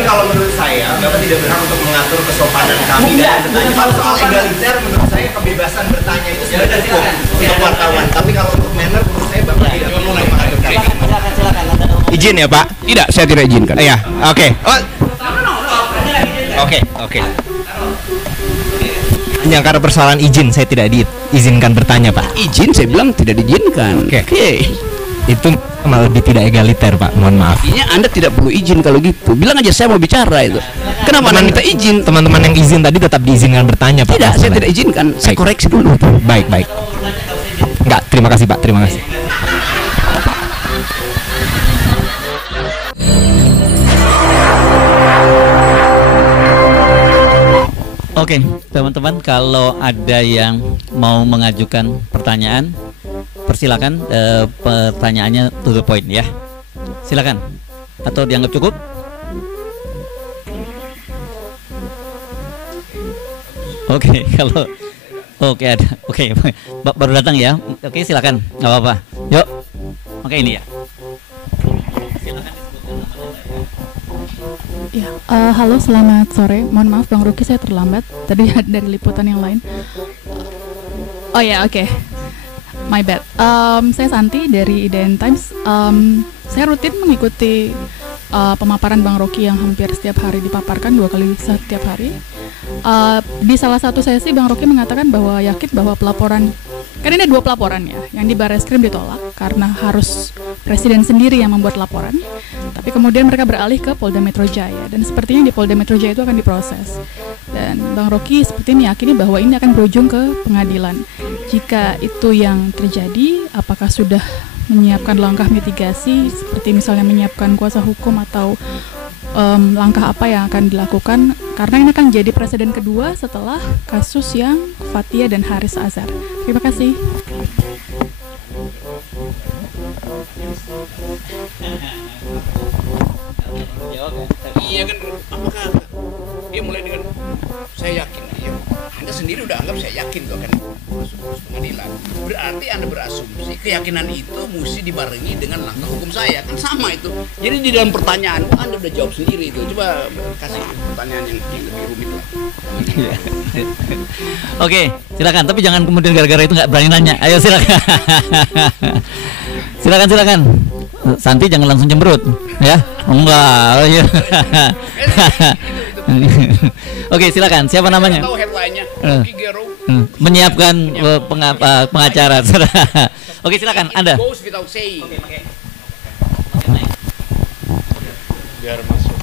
Tapi kalau menurut saya, Bapak tidak berhak untuk mengatur kesopanan kami dan bertanya. Kalau soal egaliter, menurut saya kebebasan bertanya itu sudah cukup untuk wartawan. Tapi kalau untuk manner, menurut saya Bapak tidak perlu mengatur kami. Izin ya Pak? Tidak, saya tidak izinkan. Iya, oke. Oke. Yang karena persoalan izin, saya tidak diizinkan bertanya Pak. Izin, saya bilang tidak diizinkan. Oke. Itu malah lebih tidak egaliter Pak, mohon maaf. Artinya Anda tidak perlu izin kalau gitu. Bilang aja saya mau bicara itu. Kenapa Anda minta izin? Teman-teman yang izin tadi tetap diizinkan bertanya Pak. Tidak, saya tidak izinkan. Saya koreksi dulu. Baik. Enggak, terima kasih Pak, terima kasih. Oke, teman-teman, kalau ada yang mau mengajukan pertanyaan, persilakan. Pertanyaannya to the point ya. Silakan. Atau dianggap cukup? Oke, kalau ada. Oke, baru datang ya. Oke, silakan. Nggak apa-apa. Yuk. Oke, ini ya. Ya, halo, selamat sore. Mohon maaf Bang Ruki, saya terlambat. Tadi dari liputan yang lain. Oh ya, oke. My bad. Saya Santi dari IDN Times. Saya rutin mengikuti pemaparan Bang Rocky yang hampir setiap hari dipaparkan, 2 kali setiap hari. Di salah satu sesi Bang Rocky mengatakan bahwa yakin bahwa pelaporan, kan ini ada 2 pelaporan ya, yang di Barreskrim ditolak karena harus presiden sendiri yang membuat laporan. Tapi kemudian mereka beralih ke Polda Metro Jaya, dan sepertinya di Polda Metro Jaya itu akan diproses. Dan Bang Rocky seperti meyakini bahwa ini akan berujung ke pengadilan. Jika itu yang terjadi, apakah sudah menyiapkan langkah mitigasi seperti misalnya menyiapkan kuasa hukum atau langkah apa yang akan dilakukan, karena ini akan jadi presiden kedua setelah kasus yang Fathia dan Haris Azhar. Terima kasih. Iya kan, apakah dia mulai dengan saya yakin, ya, Anda sendiri udah anggap saya yakin tuh akan masuk pengadilan. Berarti Anda berasumsi keyakinan itu mesti dibarengi dengan langkah hukum saya, kan sama itu. Jadi di dalam pertanyaan Anda udah jawab sendiri itu. Coba kasih pertanyaan yang lebih rumit lah. Oke, silakan. Tapi jangan kemudian gara-gara itu nggak berani nanya. Ayo silakan. silakan. Santi jangan langsung cemberut, ya? Enggak. Iya. Oke, silakan. Siapa namanya? Tahu headline-nya? Menyiapkan pengacara. Oke, silakan Anda. Goes without saying. Biar masuk.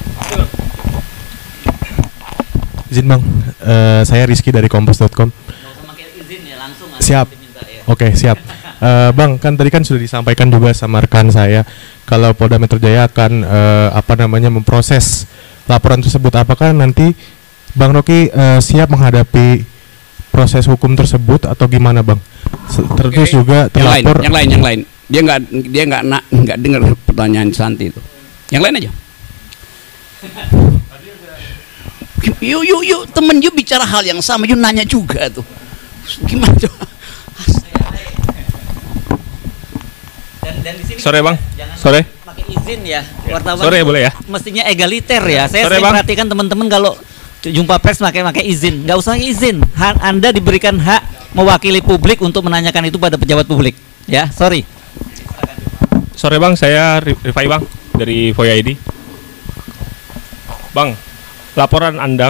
Izin Bang, saya Rizky dari Kompas.com. Siap. Oke, siap. Bang, kan tadi kan sudah disampaikan juga sama rekan saya kalau Polda Metro Jaya akan memproses laporan tersebut. Apakah nanti Bang Rocky siap menghadapi proses hukum tersebut atau gimana Bang? Terus juga terlapor yang lain. Dia nggak dengar pertanyaan Santi itu. Yang lain aja. Yuk temen yuk bicara hal yang sama, yuk nanya juga tuh. Gimana coba? Dan di sini Sore Bang, sore. Pakai izin ya, wartawan. Sore boleh ya? Mestinya egaliter ya. Saya Sore, sering Bang. perhatikan teman-teman kalau jumpa pers pakai izin. Nggak usah izin. Anda diberikan hak mewakili publik untuk menanyakan itu pada pejabat publik. Ya, sorry. Sore Bang, saya Rifai Bang dari Voya ID. Bang, laporan Anda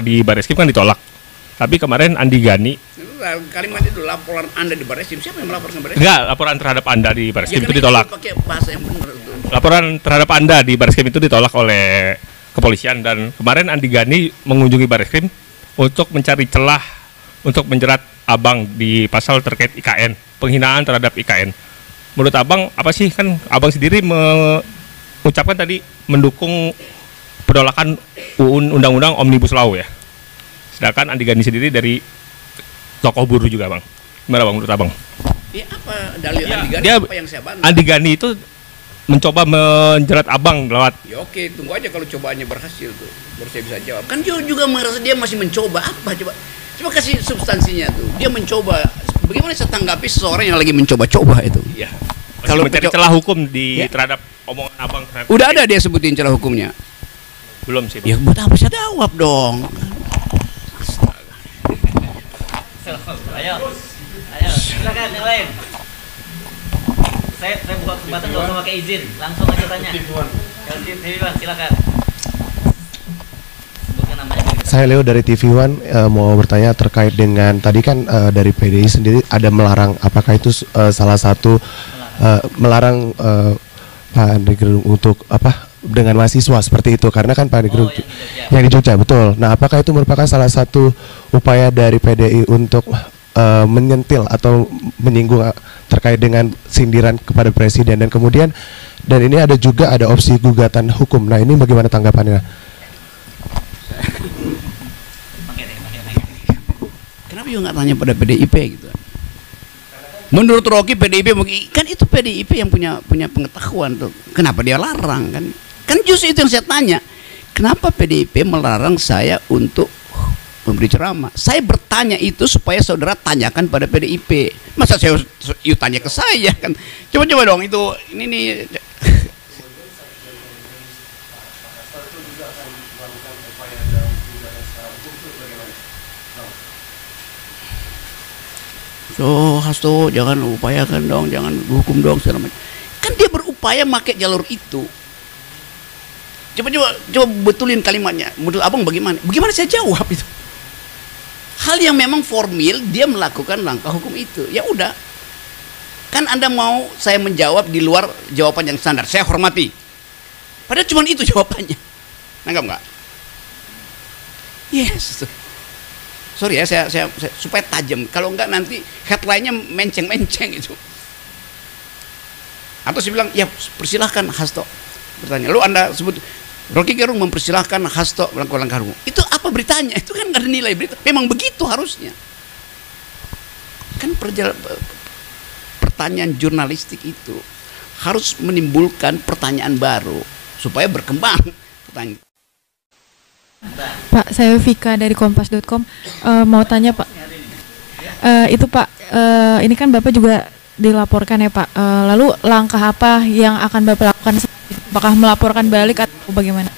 di Barreskrim kan ditolak. Tapi kemarin Andi Gani, Kalimat itu laporan Anda di Barreskrim, siapa yang melaporkan Barreskrim? enggak, laporan terhadap Anda di Barreskrim itu ditolak. Pakai bahasa yang benar itu. Laporan terhadap Anda di Barreskrim itu ditolak oleh kepolisian, dan kemarin Andi Gani mengunjungi Barreskrim untuk mencari celah untuk menjerat Abang di pasal terkait IKN, penghinaan terhadap IKN. Menurut Abang apa sih, kan Abang sendiri mengucapkan tadi mendukung penolakan undang-undang Omnibus Law ya. Sedangkan Andi Gani sendiri dari tokoh buruh juga Bang. Gimana Bang menurut Abang? Ya, apa dalil Ya, Andi Gani? dia- Apa yang saya bantah? Andi Gani itu mencoba menjerat Abang lewat. Ya oke, tunggu aja kalau cobaannya berhasil tuh, baru saya bisa jawab. Kan dia juga merasa dia masih mencoba apa coba? Coba kasih substansinya tuh. Dia mencoba. Bagaimana saya tanggapi seseorang yang lagi mencoba-coba itu? Ya. Kalau mencari celah hukum Ya. terhadap omongan abang. Udah ada dia sebutin celah hukumnya. Belum sih. Ya buat apa saya jawab dong? Ayo, silakan yang lain. Saya buka kesempatan nggak usah pakai izin, langsung aja tanya. TV1, silakan. Sebutkan namanya. Saya Leo dari TV One, mau bertanya terkait dengan tadi kan dari PDI sendiri ada melarang, apakah itu salah satu melarang Pak Andri Gerung untuk apa dengan mahasiswa seperti itu, karena kan Pak Andri Gerung yang di Jogja, betul. Nah, apakah itu merupakan salah satu upaya dari PDI untuk menyentil atau menyinggung terkait dengan sindiran kepada presiden, dan kemudian ini ada juga ada opsi gugatan hukum. Nah, ini bagaimana tanggapannya? Kenapa juga nggak tanya pada PDIP gitu? Menurut Rocky PDIP kan itu PDIP yang punya pengetahuan tuh. Kenapa dia larang kan? Kan justru itu yang saya tanya. Kenapa PDIP melarang saya untuk memberi ceramah? Saya bertanya itu supaya saudara tanyakan pada PDIP. Masa saya tanya ke saya kan? Coba dong itu ini nih. So Hasto jangan upayakan dong, jangan hukum dong segala macam. Kan dia berupaya pakai jalur itu. Coba betulin kalimatnya. Menurut abang bagaimana? Bagaimana saya jawab itu? Hal yang memang formil dia melakukan langkah hukum itu. Ya udah. Kan Anda mau saya menjawab di luar jawaban yang standar. Saya hormati. Padahal cuma itu jawabannya. Nangkap nggak? Yes. Sorry ya, saya supaya tajam. Kalau enggak nanti headline-nya menceng-menceng itu. Atau saya bilang, ya persilahkan Hasto bertanya. Lalu Anda sebut Rocky Gerung mempersilahkan Hasto melakukan langkah hukum. Itu apa beritanya? Itu kan nggak ada nilai berita. Memang begitu harusnya. Kan pertanyaan jurnalistik itu harus menimbulkan pertanyaan baru supaya berkembang pertanyaan. Pak, saya Vika dari Kompas.com. Mau tanya Pak, itu Pak, ini kan Bapak juga dilaporkan ya Pak. Lalu langkah apa yang akan Bapak lakukan? Apakah melaporkan balik atau bagaimana?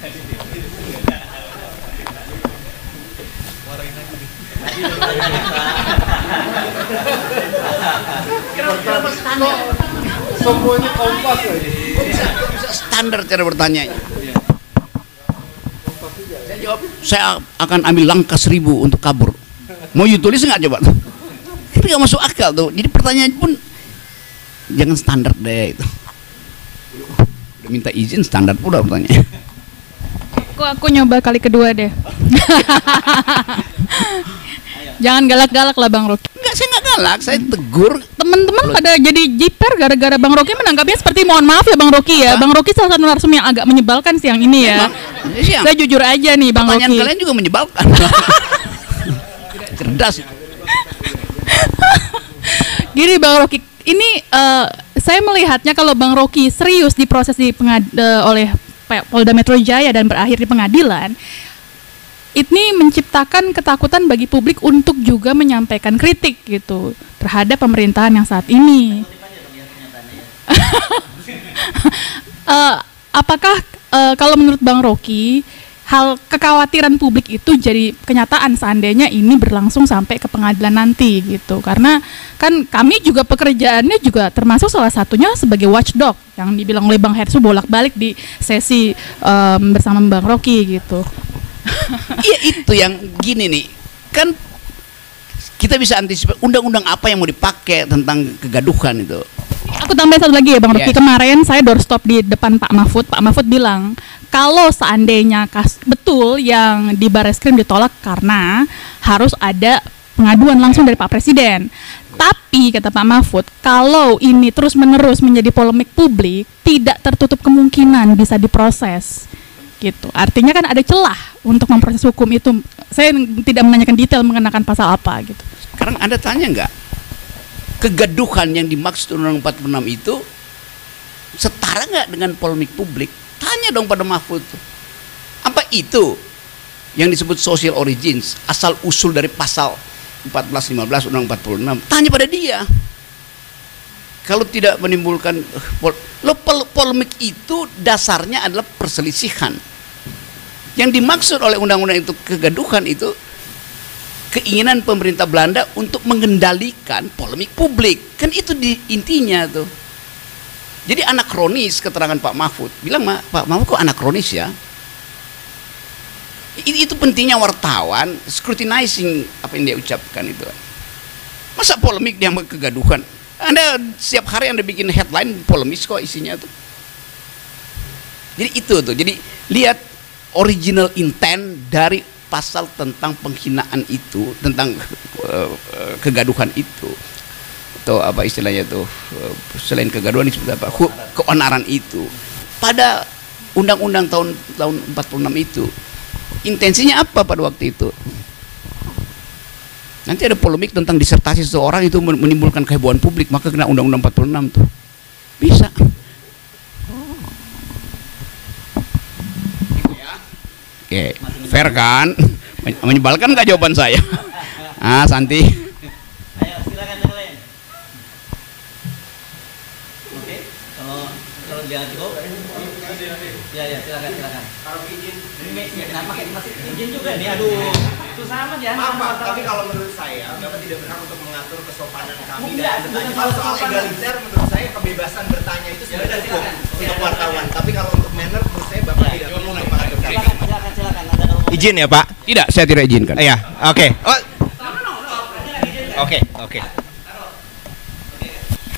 Semuanya kompas lagi. Bisa standar cara bertanya. Saya jawab, saya akan ambil langkah 1000 untuk kabur. Mau you tulis nggak coba? Tapi nggak masuk akal tuh. Jadi pertanyaan pun jangan standar deh itu. Udah minta izin standar pula pertanyaan. Aku nyoba kali kedua deh. Jangan galak-galak lah Bang Rocky. Enggak, saya nggak galak, saya tegur. Teman-teman pada jadi jiper gara-gara Bang Rocky menanggapnya seperti mohon maaf ya Bang Rocky ya. Bang Rocky salah satu narsum yang agak menyebalkan siang ini ya. Saya jujur aja nih Bang Pertanyaan Rocky. kalian juga menyebalkan. Cerdas. Gini Bang Rocky, ini saya melihatnya kalau Bang Rocky serius diproses oleh Polda Metro Jaya dan berakhir di pengadilan, ini menciptakan ketakutan bagi publik untuk juga menyampaikan kritik gitu terhadap pemerintahan yang saat ini. Apakah kalau menurut Bang Rocky hal kekhawatiran publik itu jadi kenyataan seandainya ini berlangsung sampai ke pengadilan nanti gitu, karena kan kami juga pekerjaannya juga termasuk salah satunya sebagai watchdog yang dibilang oleh Bang Hersu bolak-balik di sesi bersama Bang Rocky gitu. Iya itu yang gini nih, kan kita bisa antisipasi undang-undang apa yang mau dipakai tentang kegaduhan itu. Aku tambah satu lagi ya Bang Rocky. Yes. Kemarin saya doorstop di depan Pak Mahfud bilang kalau seandainya betul yang di Barreskrim ditolak karena harus ada pengaduan langsung dari Pak Presiden. Tapi kata Pak Mahfud, kalau ini terus-menerus menjadi polemik publik, tidak tertutup kemungkinan bisa diproses. Gitu. Artinya kan ada celah untuk memproses hukum itu. Saya tidak menanyakan detail mengenakan pasal apa gitu. Sekarang Anda tanya nggak, kegaduhan yang dimaksud Undang-Undang 46 itu setara nggak dengan polemik publik? Tanya dong pada Mahfud. Apa itu yang disebut social origins, asal usul dari pasal 14-15 Undang-Undang 46? Tanya pada dia. kalau tidak menimbulkan polemik itu dasarnya adalah perselisihan. Yang dimaksud oleh undang-undang itu kegaduhan itu keinginan pemerintah Belanda untuk mengendalikan polemik publik. Kan itu intinya tuh. Jadi anakronis keterangan Pak Mahfud. Bilang Pak Mahfud kok anakronis ya? Itu pentingnya wartawan scrutinizing apa yang dia ucapkan itu. Masa polemik dia kegaduhan? Anda setiap hari Anda bikin headline polemis kok isinya tuh. Jadi itu tuh. Jadi lihat original intent dari pasal tentang penghinaan itu, tentang kegaduhan itu. Atau apa istilahnya tuh, selain kegaduhan disebut apa? Keonaran itu. Pada undang-undang tahun 46 itu. Intensinya apa pada waktu itu? Nanti ada polemik tentang disertasi seseorang itu menimbulkan kehebohan publik, maka kena Undang-Undang 46 tuh. Bisa. Oke, fair kan? Menyebalkan nggak jawaban saya? Ah, Santi. Ayo, silakan yang lain. Oke, kalau dia cukup. Ya, silakan. Kalau izin, ini kenapa masih izin juga nih? Aduh. Susah amat ya. maaf Pak, tapi kalau menurut saya Bapak tidak berhak untuk mengatur kesopanan kami Enggak, dan bertanya. bukan Kalau soal kesopanan. egaliter menurut saya kebebasan bertanya itu sebenarnya cukup untuk wartawan. Tapi kalau untuk manner menurut saya Bapak tidak perlu untuk mengatur kami. Silakan. Anda kalau mau. Izin ya Pak? Tidak, saya tidak izinkan. Iya, oke. Oke.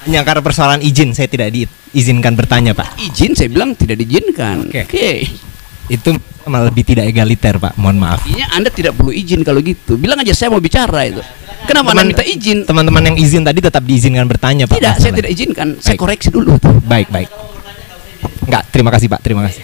Hanya karena persoalan izin saya tidak diizinkan bertanya Pak. Izin saya bilang tidak diizinkan. Oke. Itu malah lebih tidak egaliter Pak, mohon maaf. Artinya Anda tidak perlu izin kalau gitu. Bilang aja saya mau bicara itu. Kenapa Anda minta izin? Teman-teman yang izin tadi tetap diizinkan bertanya Pak. Tidak, saya masalahnya. tidak izinkan. Saya Baik. koreksi dulu. Baik. Enggak, terima kasih Pak, terima kasih.